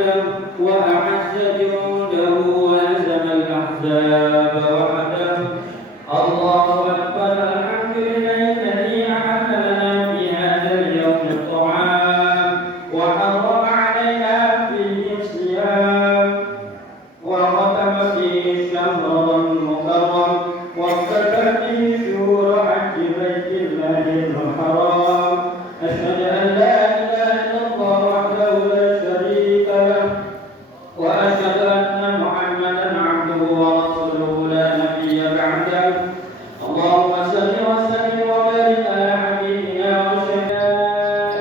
وحده وأعز جنده وهزم الأحزاب وحده. الله أكبر. الحمد لله الذي أحل لنا في هذا اليوم الطعام وحرم علينا فيه الصيام وختم فيه الشهر المحرم وافتتح فيه شهور حج بيت الله الحرام. أشهد أن لا إله إلا الله وحده لا شريك له وأشهد أن محمدا عبده ورسوله لا نبي بعده. اللهم صل وسلم وبارك على حبيبنا وشفيعنا.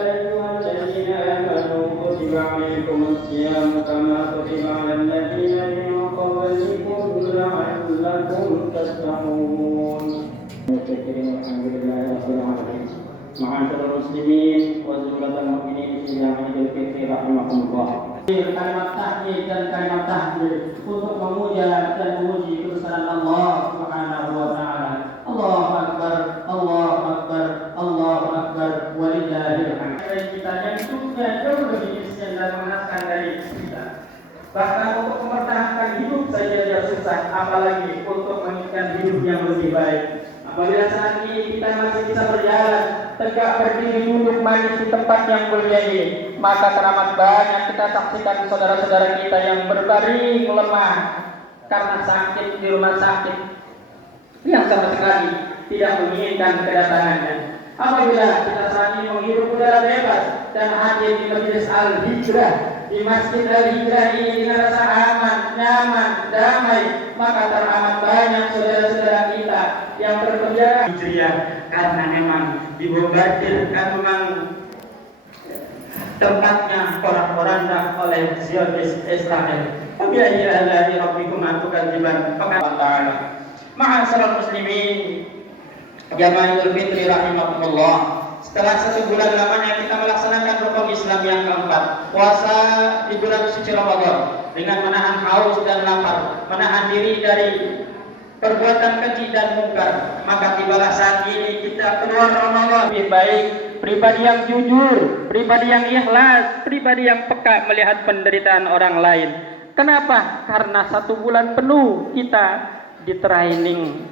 أيها الذين آمنوا كتب عليكم الصيام كما كتب على الذين من قبلكم لعلكم تتقون. الحمد لله رب العالمين. معاشر المسلمين وزمرة المؤمنين في Idul Fitri rahimakumullah. Kalimat tahlil dan kalimat tahlil untuk memuja dan memuji kebesaran Allah Subhanahu wa taala. Allahu akbar, Allahu akbar, Allahu akbar, walillahil hamd. Kita yang hidupnya jauh lebih efisien dan mengenaskan dari kita. Bahkan untuk mempertahankan hidup saja dia susah, apalagi untuk menginginkan hidup yang lebih baik. Apabila saat ini kita masih bisa berjalan, tegak berdiri duduk manis di tempat yang mulia ini, maka teramat banyak kita saksikan saudara-saudara kita yang berbaring lemah karena sakit di rumah sakit yang sama sekali tidak menginginkan kedatangannya. Apabila kita saat ini menghirup udara bebas dan hadir di majelis Al-Hijrah, di Masjid Al-Hijrah ini dengan rasa aman, nyaman, damai, maka teramat banyak saudara-saudara kita yang berpenjara Hijriah karena memang dibombardir, karena memang tempatnya porak-poranda oleh Zionis Israel. Wabillahi ala rabbikum atukadziban faqala. Ma'asyiral muslimin, jamaah Idul Fitri rahimakumullah. Setelah 1 bulan lamanya kita melaksanakan rukun Islam yang keempat, puasa di bulan suci Ramadan, dengan menahan haus dan lapar, menahan diri dari perbuatan keji dan mungkar, maka tibalah saat ini kita keluar Ramadan lebih baik, pribadi yang jujur, pribadi yang ikhlas, pribadi yang peka melihat penderitaan orang lain. Kenapa? Karena 1 bulan penuh kita ditraining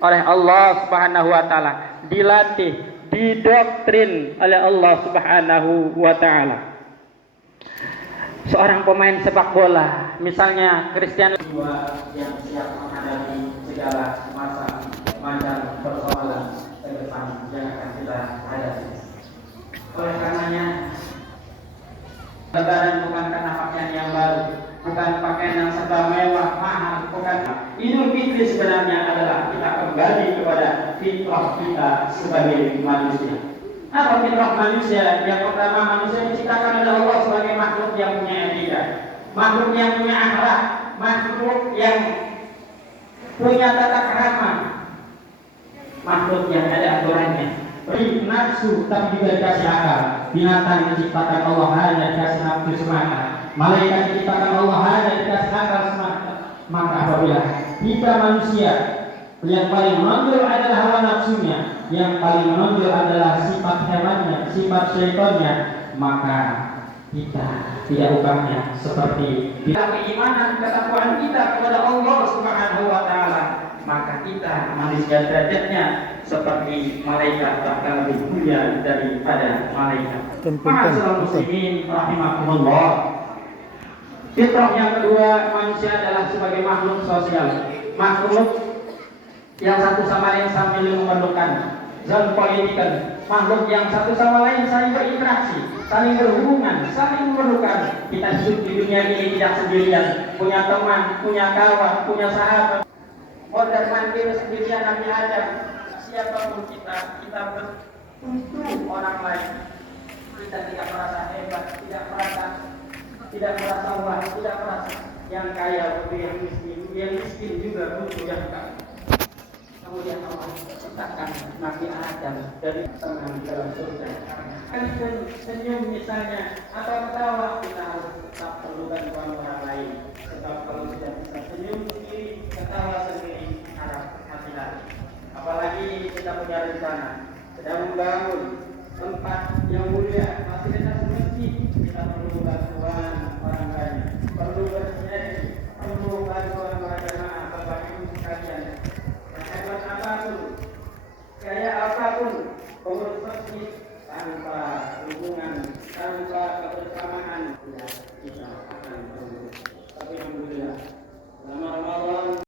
oleh Allah Subhanahu wa taala, dilatih, didoktrin oleh Allah Subhanahu wa taala. Seorang pemain sepak bola, misalnya Cristiano yang siap menghadapi segala macam persoalan ke depan yang akan kita hadapi. Oleh karenanya, lebaran bukan karena pakaian yang baru, bukan pakaian yang serba mewah, mahal, bukan. Idul Fitri sebenarnya adalah kita kembali kepada fitrah kita sebagai manusia. Apa fitrah manusia? Yang pertama, manusia diciptakan oleh Allah sebagai makhluk yang punya etika, makhluk yang punya akhlak, makhluk yang punya tata krama, makhluk yang ada aturannya. Beri nafsu tapi juga dikasih akal. Binatang diciptakan Allah hanya dikasih nafsu semata. Malaikat diciptakan Allah hanya dikasih akal semata. Maka apabila kita manusia yang paling menonjol adalah hawa nafsunya, yang paling menonjol adalah sifat hewannya, sifat syaitannya, maka kita tidak ubahnya seperti keimanan, ketakwaan kita kepada Allah Subhanahu wa taala, maka kita manusia derajatnya seperti malaikat, bahkan lebih mulia daripada malaikat. Ma'asyiral muslimin rahimakumullah. Fitrah yang kedua, manusia adalah sebagai makhluk sosial, makhluk yang satu sama lain sambil memerlukan zon politikan, makhluk yang satu sama lain saling berinteraksi, saling berhubungan, saling memerlukan. Kita hidup di dunia ini tidak sendirian, punya teman, punya kawan, punya sahabat. Mondar mandir sendirian Nabi Adam. Siapapun kita butuh orang lain. Kita tidak merasa hebat, tidak merasa wah, tidak merasa yang kaya butuh yang miskin juga butuh yang kaya. Kemudian Allah ciptakan Nabi Adam dari teman dalam surga. Sekalipun senyum misalnya atau ketawa, kita harus tetap perlukan orang lain. Sebab kalau sudah bisa senyum sendiri, ketawa sendiri, harap hati-hati. Apalagi kita punya rencana, sedang membangun tempat yang mulia, fasilitas masjid, kita perlu bantuan orang lain. pengurus masjid tanpa hubungan, tanpa kebersamaan